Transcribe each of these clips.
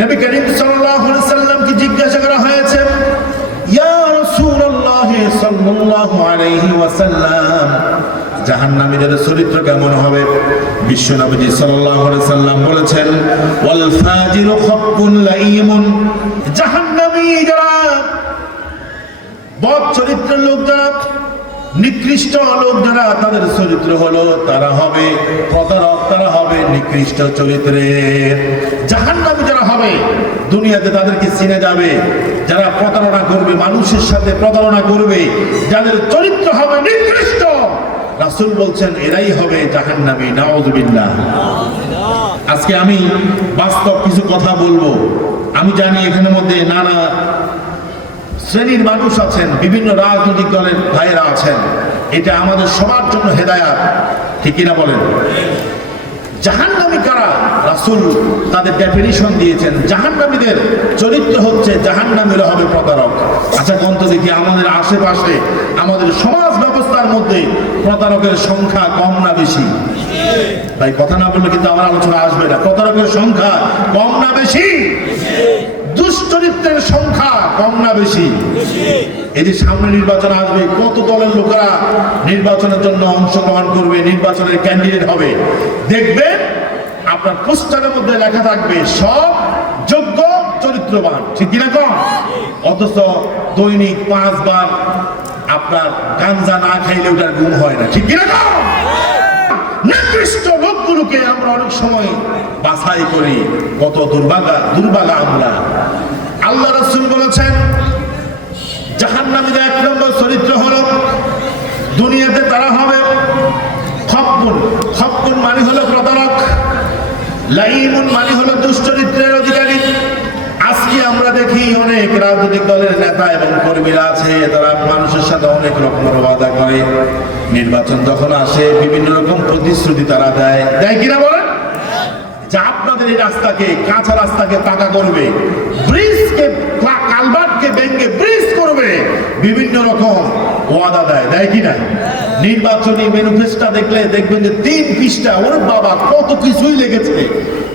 নবী করিম সাল্লাল্লাহু আলাইহি সাল্লামকে জিজ্ঞাসা করা হয়েছে, ইয়া রাসূলুল্লাহ সাল্লাল্লাহু আলাইহি ওয়াসাল্লাম, জাহান্নামীদের চরিত্র কেমন হবে? বিশ্ব নবীজি সাল্লাল্লাহু আলাইহি সাল্লাম বলেছেন, ওয়াল ফাজিরু খাব্বুন লাঈমুন জাহান্নামী যারা বদ চরিত্রের লোক যারা নিকৃষ্ট লোক যারা তাদের চরিত্র হলো, তারা হবে প্রতারক, তারা হবে নিকৃষ্ট চরিত্রের। জাহান্নামী যারা হবে, দুনিয়াতে তাদেরকে চিনে যাবে। যারা প্রতারণা করবে, মানুষের সাথে প্রতারণা করবে, যাদের চরিত্র হবে নিকৃষ্ট। রাসূল বলছেন, এরাই হবে জাহান্নামী নাউযুবিল্লাহ আজকে আমি বাস্তব কিছু কথা বলব। আমি জানি এখানের মধ্যে নানা শ্রেণির মানুষ আছেন, বিভিন্ন রাজনৈতিক দলের ভাইয়েরা আছেন। এটা আমাদের সবার জন্য হেদায়াত, ঠিক কিনা বলেন? জাহান্নামী কারা? রাসূল তাদের ডেফিনিশন দিয়েছেন, জাহান্নামীদের চরিত্র হচ্ছে জাহান্নামীরা হবে প্রতারক। আচ্ছা গন্ত দেখি, আমাদের আশেপাশে, আমাদের সমাজ ব্যবস্থার মধ্যে প্রতারকের সংখ্যা কম না বেশি? তাই কথা না বললে কিন্তু আমার আলোচনা আসবে না। প্রতারকের সংখ্যা কম না বেশি? দুশ্চরিত্রের সংখ্যা কম না বেশি? এই সামনে নির্বাচন আসবে। কত দলের লোকেরা নির্বাচনের জন্য অংশগ্রহণ করবে, নির্বাচনের ক্যান্ডিডেট হবে। দেখবেন, আপনার পোস্টারের মধ্যে লেখা থাকবে, সব যোগ্য, চরিত্রবান। ঠিক কিনা কম? অথচ দৈনিক পাঁচবার আপনার গাঞ্জা না খাইলে ওটার গুম হয় না। ঠিক কিনা কম? নিকৃষ্ট লোকগুলোকে আমরা অনেক সময় বাছাই করি। কত দুর্ভাগা দুর্ভাগা আমরা। আল্লাহ রাসূল বলেছেন জাহান্নামীদের এক নম্বর চরিত্র হলো, দুনিয়াতে তারা হবে খপ্পুন। খপ্পুন মানে হলো প্রতারক। লাইমুন মানে হলো দুশ্চরিত্রের অধিকারী। আজকে আমরা দেখি অনেক রাজনৈতিক দলের নেতা এবং কর্মীরা আছে, তারা মানুষের সাথে অনেক রকমের ওয়াদা করে। নির্বাচন যখন আসে, বিভিন্ন রকম প্রতিশ্রুতি তারা দেয়। দেয় কিনা বলেন? যে আপনাদের এই রাস্তাকে, কাঁচা রাস্তাকে পাকা করবে, ব্রিজকে কালভার্টকে ব্যাংকে ব্রিজ করবে, বিভিন্ন রকম ওয়াদা দেয়। দেয় কি না নির্বাচনী ম্যানিফেস্টো দেখলে দেখবেন যে তিন পৃষ্ঠা, ওর বাবা, কত কিছুই লেগেছে।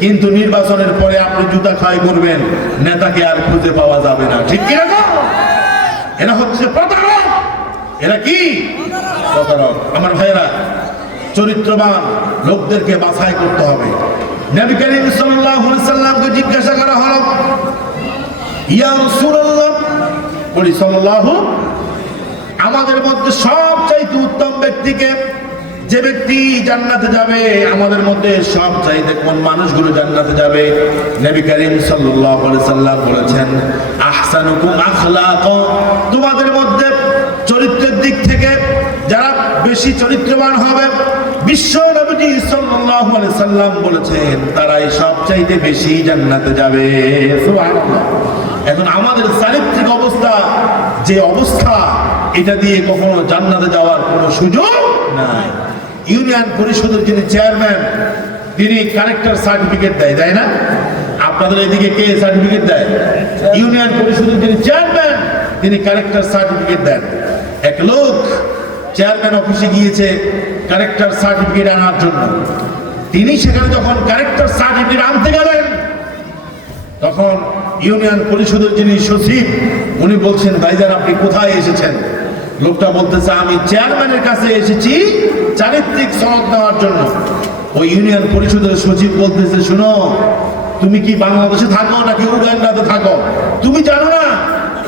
কিন্তু নির্বাচনের পরে আপনি জুতা খাই করবেন, নেতাকে আর খুঁজে পাওয়া যাবে না। ঠিক কি না এরা হচ্ছে প্রতারক। এরা কি? প্রতারক। আমার ভাইয়েরা, চরিত্রবান লোকদেরকে বাছাই করতে হবে। জিজ্ঞাসা করা হলো আমাদের মধ্যে সবচাইতে উত্তম ব্যক্তিকে যে ব্যক্তি জান্নাতে যাবে, আমাদের মধ্যে সব চাইতে কোন মানুষগুলো জান্নাতে যাবে? নবী করিম সাল্লাল্লাহু আলাইহি সাল্লাম বলেছেন, আহসানুকুম আখলাক। তোমাদের মধ্যে চরিত্রের দিক থেকে যারা বেশি চরিত্রবান হবে, বিশ্ব নবীজি সাল্লাল্লাহু আলাইহি সাল্লাম বলেছেন, তারাই সবচাইতে বেশি জান্নাতে যাবে। সুবহানাল্লাহ। এখন আমাদের চারিত্রিক অবস্থা, যে অবস্থা, এটা দিয়ে কখনো জান্নাতে যাওয়ার কোনো সুযোগ নাই। ইউনিয়ন পরিষদের যিনি চেয়ারম্যান, তিনি কারেক্টার সার্টিফিকেট দেয় তাই না? আপনাদের এদিকে কে সার্টিফিকেট দেয়? ইউনিয়ন পরিষদের যিনি চেয়ারম্যান, তিনি কারেক্টার সার্টিফিকেট দেন। এক লোক চেয়ারম্যান অফিসে গিয়েছে কারেক্টার সার্টিফিকেট আনার জন্য। তিনি সেখানে যখন কারেক্টার সার্টিফিকেট আনতে গেলেন, তখন ইউনিয়ন পরিষদের যিনি সচিব, উনি বলছেন, ভাইজান, আপনি কোথায় এসেছেন? লোকটা বলতেছে, আমি চেয়ারম্যানের কাছে এসেছি চারিত্রিক সনদ নেওয়ার জন্য। ওই ইউনিয়ন পরিষদের সচিব বলতেছে শুনো তুমি কি বাংলাদেশে থাকো নাকি উগান্ডাতে থাকো? তুমি জানো না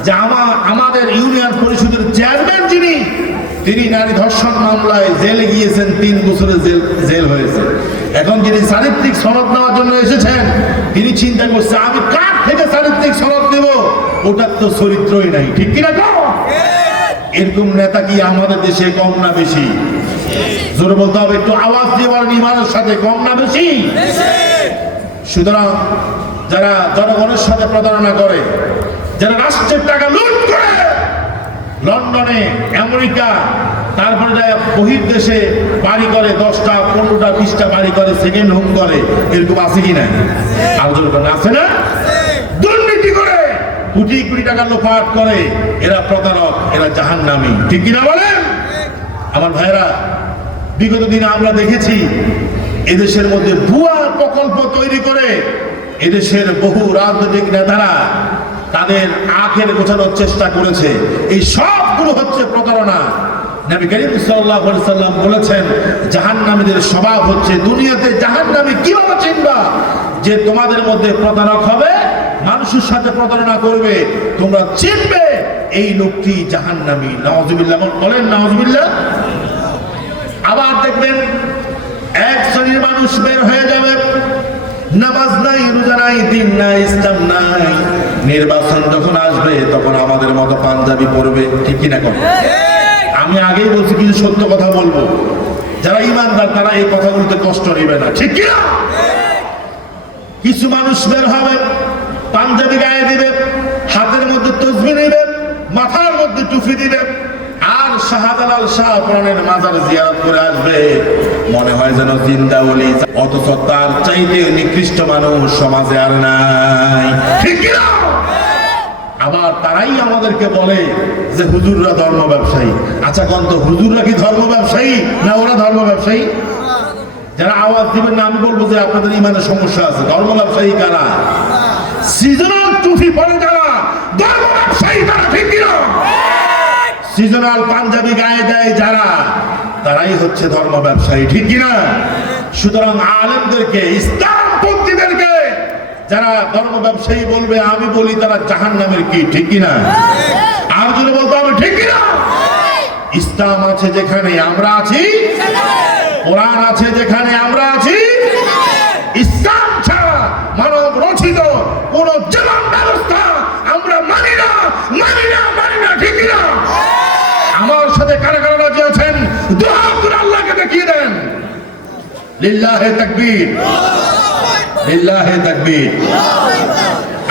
যে আমার আমাদের ইউনিয়ন পরিষদের চেয়ারম্যান যিনি তিনি নারী ধর্ষণ মামলায় জেলে গিয়েছেন তিন বছরের জেল জেল হয়েছে। এখন যিনি চারিত্রিক সনদ নেওয়ার জন্য এসেছেন তিনি চিন্তা করছে আমি কার থেকে চারিত্রিক সনদ নেব? ওটার তো চরিত্রই নাই ঠিক কিনা তো এরকম নেতা কি আমাদের দেশে কম না বেশি? জোরে বলতে হবে, একটু আওয়াজ দিয়ে বলেন, ইমানের সাথে কম না বেশি? সুতরাং যারা জনগণের সাথে প্রতারণা করে, যারা রাষ্ট্রের টাকা লুট করে, লন্ডনে আমেরিকা, তারপরে যায় বহির দেশে বাড়ি করে, দশটা, পনেরোটা, বিশটা বাড়ি করে সেকেন্ড হোম করে, এরকম আছে কি না আলোচনা আছে না? দুর্নীতি করে, কোটি কোটি টাকা লোপাট করে, এরা প্রতারক, এরা জাহান নামি ঠিক কিনা বলেন? আমার ভাইরা বিগত দিনে আমরা দেখেছি, এদেশের মধ্যে ভুয়া প্রকল্প তৈরি করে এদেশের বহু রাজনৈতিক নেতারা তাদের আখের গোছানোর চেষ্টা করেছে। এই সবগুলো হচ্ছে প্রতারণা। নবী করিম সাল্লাম বলেছেন, জাহান্নামীদের স্বভাব হচ্ছে, দুনিয়াতে জাহান্নামী কীভাবে চিনবা? যে তোমাদের মধ্যে প্রতারক হবে, মানুষের সাথে প্রতারণা করবে, তোমরা চিনবে, এই লোকটি জাহান্নামী। নওয়াজুবিল্লাহ বলেন নওয়াজুবিল্লাহ দেখবেন এক শ্রেণির মানুষ বের হয়ে যাবে। নামাজ নাই, রোজা নাই, দিন নাই, ইসলাম নাই। নির্বাচন যখন আসবে, তখন আমাদের মতো পাঞ্জাবি পরবে, ঠিক কিনা করে আমি আগেই বলছি কিছু সত্য কথা বলব। যারা ইমানদার, তারা এই কথাগুলোতে কষ্ট নেবে না, ঠিক কিনা? কিছু মানুষ বের হবে, পাঞ্জাবি গায়ে দিবে, হাতের মধ্যে তসবি নেবে, মাথার মধ্যে টুপি দিবে আর শাহজালাল শাহ প্রাণের মাজার জিয়ারত করে আসবে। মনে হয় যেন জিন্দা বলি অথচ তার চাইতে নিকৃষ্ট মানুষ সমাজে আর নাই। আবার তারাই আমাদেরকে বলে যে, হুজুররা ধর্ম ব্যবসায়ী। আচ্ছা কন্ত হুজুররা কি ধর্ম ব্যবসায়ী না ওরা ধর্ম ব্যবসায়ী? যারা আওয়াজ দিবেন না, আমি বলব যে, আপনাদের ইমানের সমস্যা আছে। ধর্ম ব্যবসায়ী কারা? সিজনাল টুপি পরে যারা সিজনাল পাঞ্জাবি গায়ে দেয় যারা, তারাই হচ্ছে ধর্ম ব্যবসায়ী, ঠিক কিনা? সুতরাং আলেমদেরকে, ইসলামপন্থীদেরকে, যারা ধর্ম ব্যবসায়ী বলবে, আমি বলি তারা জাহান নামের কি, ঠিক কিনা? আর যদি বলতো আমি ঠিক কিনা? ইসলাম আছে যেখানে আমরা আছি, কোরআন আছে যেখানে আমরা আছি সাথে কারা কারা রাজি আছেন? আল্লাহকে দেখিয়ে দেন। লিল্লাহে তাকবীর। লিল্লাহে তাকবীর।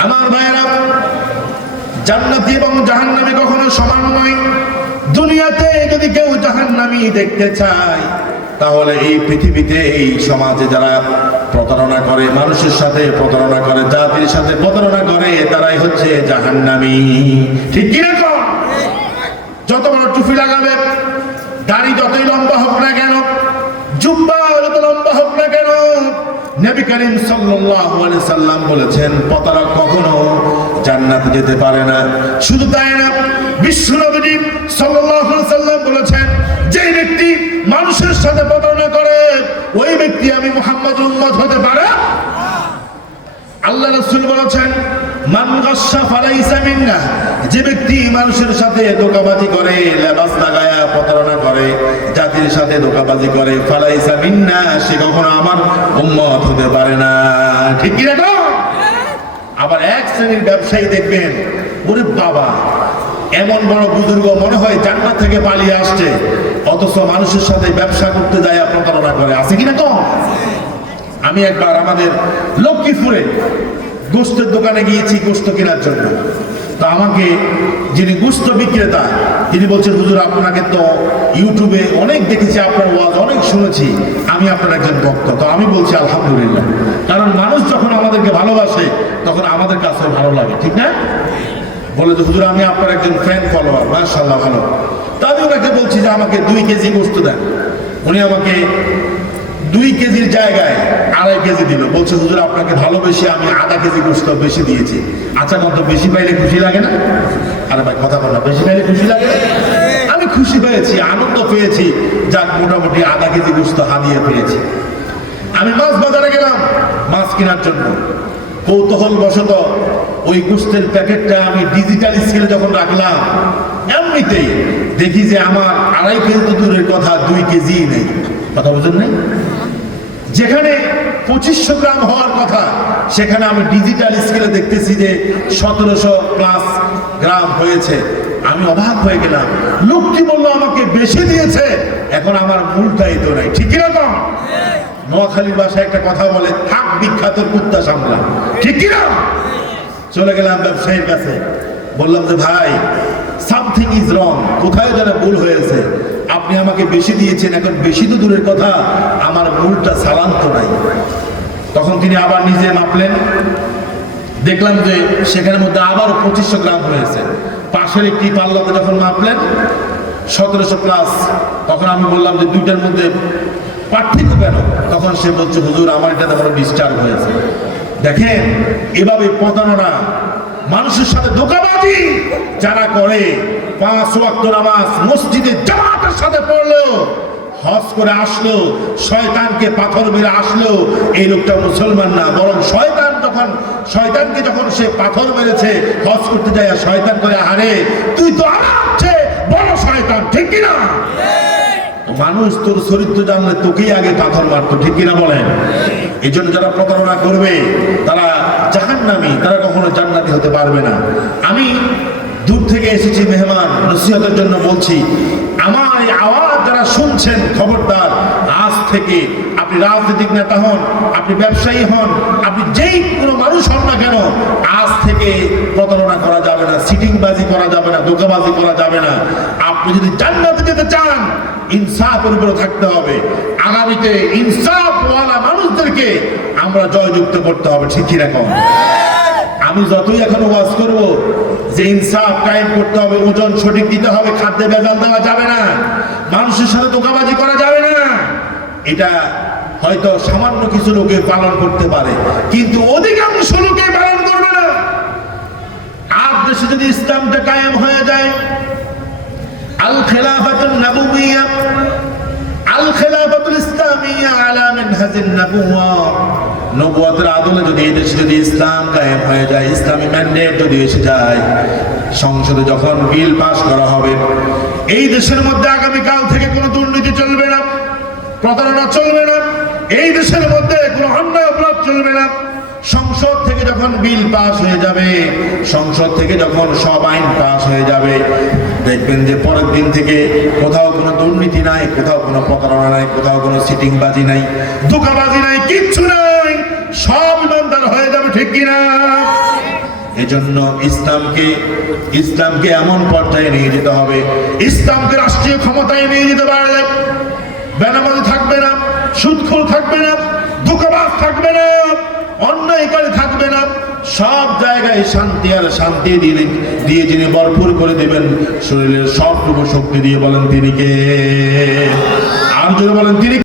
আমার ভাইয়েরা, জান্নাতি এবং জাহান্নামী কখনো সমান নয়। দুনিয়াতে যদি কেউ জাহান্নামী দেখতে চায়, তাহলে এই পৃথিবীতে এই সমাজে যারা প্রতারণা করে, মানুষের সাথে প্রতারণা করে, জাতির সাথে প্রতারণা করে, তারাই হচ্ছে জাহান্নামী। ঠিক কিনা কর যত বড় টুপি লাগাবে দাড়ি যতই লম্বা হোক না কেন জুব্বা যত লম্বা হোক না কেন নবী করিম সাল্লাল্লাহু আলাইহি সাল্লাম বলেছেন প্রতারক কখনো জান্নাতে যেতে পারে না। শুধু তাই না, বিশ্ব নবী সাল্লাল্লাহু আলাইহি সাল্লাম বলেছেন যে ব্যক্তি মানুষের সাথে প্রতারণা করে, ওই ব্যক্তি আমি মুহাম্মদ উম্মত হতে পারে আল্লাহ রাসূল বলেছেন, মান গাসসা ফালাইসা মিন্না, যে ব্যক্তি মানুষের সাথে ধোঁকাবাজি করে লেবাস লাগায়া জাতির সাথে ধোঁকাবাজি করে। ফালাইসা মিন্না, সে কখনো আমার উম্মত হতে পারে না। ঠিক কি না আবার এক শ্রেণির ব্যবসায়ী দেখবেন, ওরে বাবা, এমন বড় বুজুর্গ মনে হয় জান্নাত থেকে পালিয়ে আসছে, অথচ মানুষের সাথে ব্যবসা করতে যায় প্রতারণা করে। আছে কিনা কম আমি একবার আমাদের লক্ষ্মীপুরে গোস্তের দোকানে গিয়েছি গোস্ত কেনার জন্য। তো আমাকে যিনি গুস্ত বিক্রেতা, তিনি বলছেন, হুজুর, আপনাকে তো ইউটিউবে অনেক দেখেছি, আপনার ওয়াজ অনেক শুনেছি, আমি আপনার একজন ভক্ত। তো আমি বলছি, আলহামদুলিল্লাহ। কারণ মানুষ যখন আমাদেরকে ভালোবাসে, তখন আমাদের কাছে ভালো লাগে, ঠিক না? বলে যে, হুজুর, আমি আপনার একজন ফ্যান ফলোয়ার মাশাল্লাহ ভালো। তা আমি ওনাকে বলছি যে, আমাকে দুই কেজি গোস্ত দেন। উনি আমাকে দুই কেজির জায়গায় আড়াই কেজি দিল। বলছে, হুজুর, আপনাকে ভালোবেসে আমি আধা কেজি গোস্ত বেশি দিয়েছি। আচ্ছা কত বেশি পাইলে খুশি লাগে না? আরে ভাই, কথা বলা বেশি পাইলে খুশি লাগে আমি খুশি পেয়েছি আনন্দ পেয়েছি, যাক, মোটামুটি আধা কেজি গোস্ত হাদিয়ে পেয়েছি আমি মাছ বাজারে গেলাম, মাছ কেনার জন্য। কৌতূহল বশত ওই গোস্তের প্যাকেটটা আমি ডিজিটাল স্কেলে যখন রাখলাম, এমনিতেই দেখি যে আমার আড়াই কেজি তো দূরের কথা, দুই কেজি নেই। কথা বুঝেন নাই? যেখানে পঁচিশশো গ্রাম হওয়ার কথা, সেখানে আমি ডিজিটাল স্কেলে দেখতেছি যে সতেরোশো প্লাস গ্রাম হয়েছে। আমি অবাক হয়ে গেলাম। লোকটি বলল, আমাকে বেশি দিয়েছে। এখন আমার মূলটাই তো নাই। ঠিক কীরকম? নোয়াখালীর ভাষায় একটা কথা বলে, থাক বিখ্যাত কুত্তা সামলা। ঠিক কিনা চলে গেলাম ব্যবসায়ীর কাছে। বললাম যে, ভাই সামথিং ইজ রং কোথায় যেন ভুল হয়েছে? আপনি আমাকে বেশি দিয়েছেন, এখন বেশি তো দূরের কথা, আমার মূলটা সালান্ত নাই। তখন তিনি আবার নিজে মাপলেন, দেখলাম যে সেখানের মধ্যে আবারও পঁচিশশো গ্রাম হয়েছে। পাশের একটি পাল্লাতে যখন মাপলেন, সতেরোশো প্লাস তখন আমি বললাম যে দুইটার মধ্যে পার্থক্য কেন? তখন সে বলছে, হুজুর, আমার এটা দেখো ডিস্টার্ব হয়েছে। দেখেন, এভাবে প্রতারণা মানুষের সাথে ধোকাবাজি যারা করে, পাঁচ ওয়াক্ত নামাজ মসজিদে জামাতের সাথে পড়ল, হজ করে আসলো, শয়তানকে পাথর মেরে আসলো। এই লোকটা মুসলমান না, বরং শয়তান যখন, শয়তানকে যখন সে পাথর মেরেছে, হজ করতে যায় শয়তান করে, আরে, তুই তো চেয়ে বড় শয়তান, ঠিক কিনা? মানুষ তোর চরিত্র জানলে তোকেই আগে পাথর মারতো, ঠিক কিনা বলেন? এই জন্য যারা প্রতারণা করবে, তারা জাহান্নামী, তারা হতে পারবে না। আমি দূর থেকে এসেছি, মেহমান, নসিহতের জন্য বলছি আমার এই আওয়াজ যারা শুনছেন, খবরদার, আজ থেকে আপনি রাজনৈতিক নেতা হন, আপনি ব্যবসায়ী হন, আপনি যেই কোনো মানুষ হন না কেন, আজ থেকে প্রতারণা করা যাবে না, সিটিংবাজি করা যাবে না, ধোকাবাজি করা যাবে না। আপনি যদি জান্নাতে যেতে চান, ইনসাফের উপরে থাকতে হবে। আগামীতে ইনসাফওয়ালা মানুষদেরকে আমরা জয়যুক্ত করতে হবে, ঠিক কীরকম আমি যতই এখন ওয়াজ করব, যে ইনসাফ কায়েম করতে হবে, ওজন সঠিক দিতে হবে, খাদ্যে ভেজাল দেওয়া যাবে না, মানুষের সাথে ধোকাবাজি করা যাবে না, এটা হয়তো সামান্য কিছু লোকে পালন করতে পারে। কিন্তু অধিকাংশ লোকে পালন করবে না। আর দেশে যদি ইসলামটা কায়েম হয়ে যায় আল খেলাফাতুন নাবুবিয়া আল খেলাফাতুল ইসলামিয়া আলা মিনহাজিন নাবুওয়া। নবুয়তের আদলে যদি এই দেশে যদি ইসলাম কায়েম হয়ে যায়, ইসলামী ম্যান্ডেট যদি এসে যায়, সংসদে যখন বিল পাস করা হবে, এই দেশের মধ্যে আগামী কাল থেকে কোনো দুর্নীতি চলবে না, প্রতারণা চলবে না, এই দেশের মধ্যে কোনো অন্যায় অপরাধ চলবে না। সংসদ থেকে যখন বিল পাস হয়ে যাবে, সংসদ থেকে যখন সব আইন পাস হয়ে যাবে, দেখবেন যে পরের দিন থেকে কোথাও কোনো দুর্নীতি নাই, কোথাও কোনো প্রতারণা নাই, কোথাও কোনো সিটিংবাজি নাই, ধোকাবাজি নাই, কিচ্ছু নাই। সব ইমানদার হয়ে যাবে ঠিক কিনা? এজন্য ইসলামকে ইসলামকে এমন পর্যায়ে নিয়ে যেতে হবে। ইসলামকে রাষ্ট্রীয় ক্ষমতায় নিয়ে যেতে পারলে বেনামাজি থাকবে না সুদখোর থাকবে না ধোকাবাজ থাকবে না অন্যায়কারী থাকবে না। সব জায়গায় শান্তি আর শান্তি দিয়ে দিয়ে যিনি ভরপুর করে দেবেন, শরীরের সবটুকু শক্তি দিয়ে বলেন তিনি কে? আর যদি বলেন, তিনি